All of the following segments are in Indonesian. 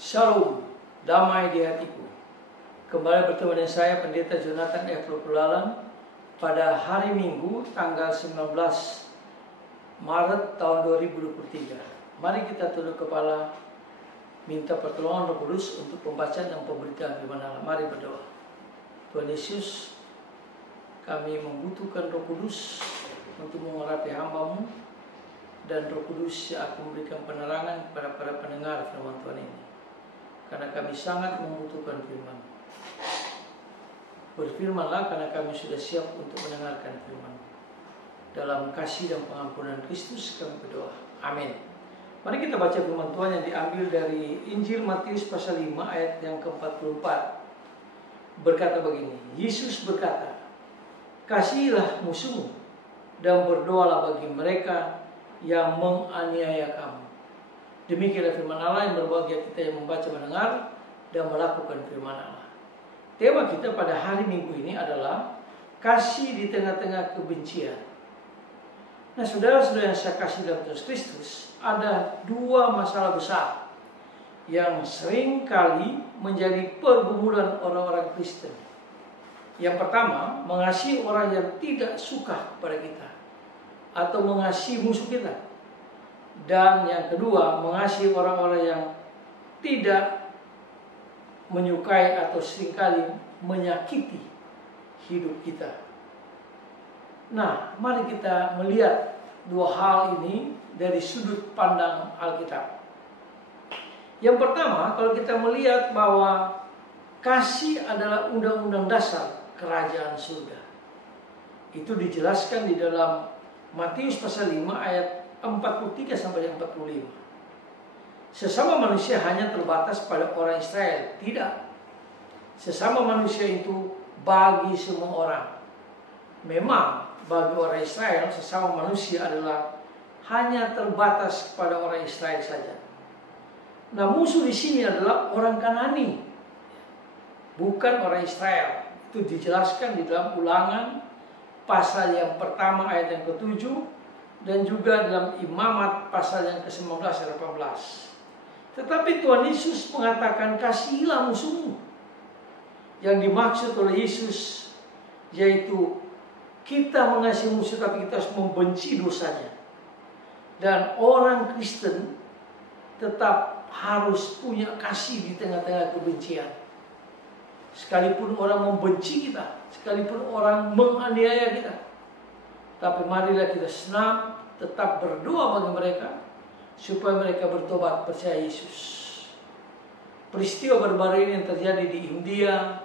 Shalom, damai di hatiku. Kembali bertemu dengan saya Pendeta Jonathan F. Lukulalan pada hari Minggu tanggal 19 Maret tahun 2023. Mari kita tunduk kepala, minta pertolongan Roh Kudus untuk pembacaan dan pemberitaan firman Allah. Mari berdoa. Tuhan Yesus, kami membutuhkan Roh Kudus untuk mengurapi hamba-Mu, dan Roh Kudus yang akan memberikan penerangan kepada para pendengar firman Tuhan ini. Karena kami sangat membutuhkan firman. Berfirmanlah karena kami sudah siap untuk mendengarkan firman. Dalam kasih dan pengampunan Kristus kami berdoa. Amin. Mari kita baca firman Tuhan yang diambil dari Injil Matius pasal 5 ayat yang ke-44. Berkata begini, Yesus berkata, "Kasihilah musuhmu dan berdoalah bagi mereka yang menganiaya kamu." Demikianlah firman Allah yang berbahagia kita yang membaca, mendengar, dan melakukan firman Allah. Tema kita pada hari Minggu ini adalah kasih di tengah-tengah kebencian. Nah, saudara-saudara yang saya kasih dalam Yesus Kristus, ada dua masalah besar yang sering kali menjadi pergumulan orang-orang Kristen. Yang pertama, mengasihi orang yang tidak suka kepada kita atau mengasihi musuh kita. Dan yang kedua, mengasihi orang-orang yang tidak menyukai atau seringkali menyakiti hidup kita. Nah, mari kita melihat dua hal ini dari sudut pandang Alkitab. Yang pertama, kalau kita melihat bahwa kasih adalah undang-undang dasar kerajaan surga. Itu dijelaskan di dalam Matius pasal 5 ayat 43 sampai 45. Sesama manusia hanya terbatas pada orang Israel. Tidak. Sesama manusia itu bagi semua orang. Memang bagi orang Israel sesama manusia adalah hanya terbatas kepada orang Israel saja. Nah, musuh di sini adalah orang Kanani, bukan orang Israel. Itu dijelaskan di dalam Ulangan pasal yang pertama ayat yang ke-7 dan juga dalam Imamat pasal yang ke-19 dan 18. Tetapi Tuhan Yesus mengatakan, kasihilah musuhmu. Yang dimaksud oleh Yesus yaitu kita mengasihi musuh, tapi kita harus membenci dosanya. Dan orang Kristen tetap harus punya kasih di tengah-tengah kebencian. Sekalipun orang membenci kita, sekalipun orang menganiaya kita, tapi marilah kita senang tetap berdoa bagi mereka supaya mereka bertobat percaya Yesus. Peristiwa baru-baru ini yang terjadi di India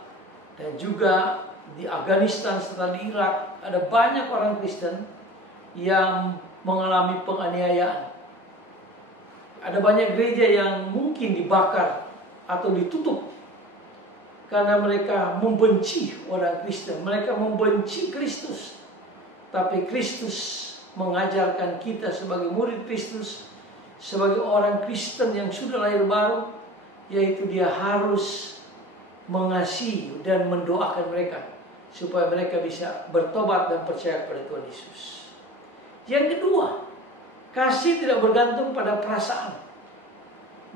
dan juga di Afghanistan serta di Irak, ada banyak orang Kristen yang mengalami penganiayaan. Ada banyak gereja yang mungkin dibakar atau ditutup karena mereka membenci orang Kristen, mereka membenci Kristus. Tapi Kristus mengajarkan kita sebagai murid Kristus, sebagai orang Kristen yang sudah lahir baru, yaitu dia harus mengasihi dan mendoakan mereka supaya mereka bisa bertobat dan percaya kepada Tuhan Yesus. Yang kedua, kasih tidak bergantung pada perasaan,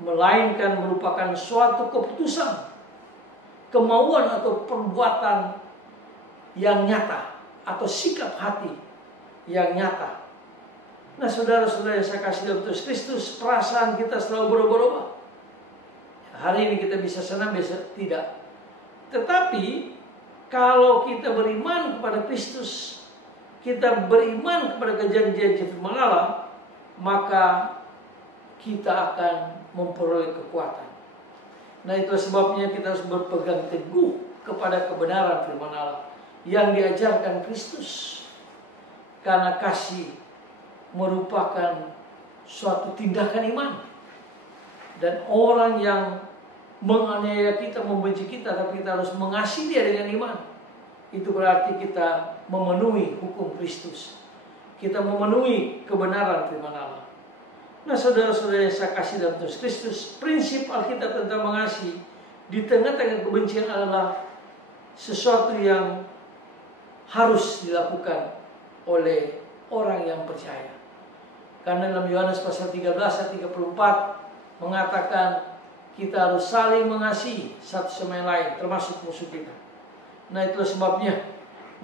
melainkan merupakan suatu keputusan, kemauan atau perbuatan yang nyata, atau sikap hati yang nyata. Nah, saudara-saudara yang saya kasih dalam Yesus Kristus, perasaan kita selalu berubah-ubah. Hari ini kita bisa senang, besok tidak. Tetapi kalau kita beriman kepada Kristus, kita beriman kepada janji-janji firman Allah, maka kita akan memperoleh kekuatan. Nah, itu sebabnya kita harus berpegang teguh kepada kebenaran firman Allah yang diajarkan Kristus. Karena kasih merupakan suatu tindakan iman. Dan orang yang menganiaya kita, membenci kita, tapi kita harus mengasihi dia dengan iman. Itu berarti kita memenuhi hukum Kristus. Kita memenuhi kebenaran firman Allah. Nah, saudara-saudara yang saya kasih dalam Yesus Kristus, prinsip Alkitab tentang mengasihi di tengah-tengah kebencian adalah sesuatu yang harus dilakukan oleh orang yang percaya. Karena dalam Yohanes pasal 13 ayat 34 mengatakan Kita harus saling mengasihi satu sama yang lain, termasuk musuh kita. Nah, itulah sebabnya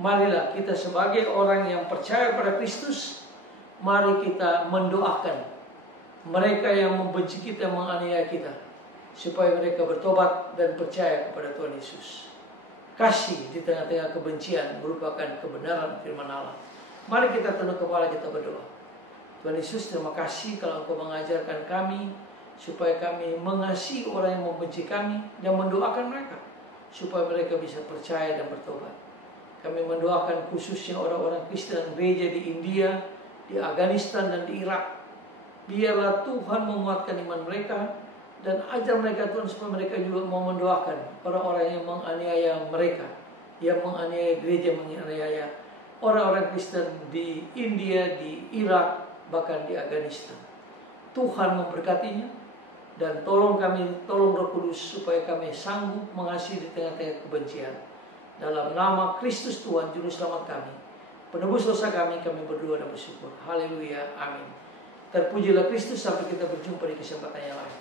marilah kita sebagai orang yang percaya pada Kristus, mari kita mendoakan mereka yang membenci kita, menganiaya kita, supaya mereka bertobat dan percaya kepada Tuhan Yesus. Kasih di tengah-tengah kebencian merupakan kebenaran firman Allah. Mari kita tunduk kepala, kita berdoa. Tuhan Yesus, terima kasih kalau Engkau mengajarkan kami supaya kami mengasihi orang yang membenci kami dan mendoakan mereka supaya mereka bisa percaya dan bertobat. Kami mendoakan khususnya orang-orang Kristen gereja di India, di Afghanistan dan di Irak. Biarlah Tuhan menguatkan iman mereka dan ajar mereka Tuhan supaya mereka juga mau mendoakan orang-orang yang menganiaya mereka, yang menganiaya gereja, menganiaya orang-orang Kristen di India, di Irak, bahkan di Afghanistan. Tuhan memberkatinya. Dan tolong kami, tolong Roh Kudus supaya kami sanggup mengasihi di tengah-tengah kebencian. Dalam nama Kristus Tuhan, Juru Selamat kami, penebus dosa kami berdoa dan bersyukur. Haleluya, amin. Terpujilah Kristus, sampai kita berjumpa di kesempatan yang lain.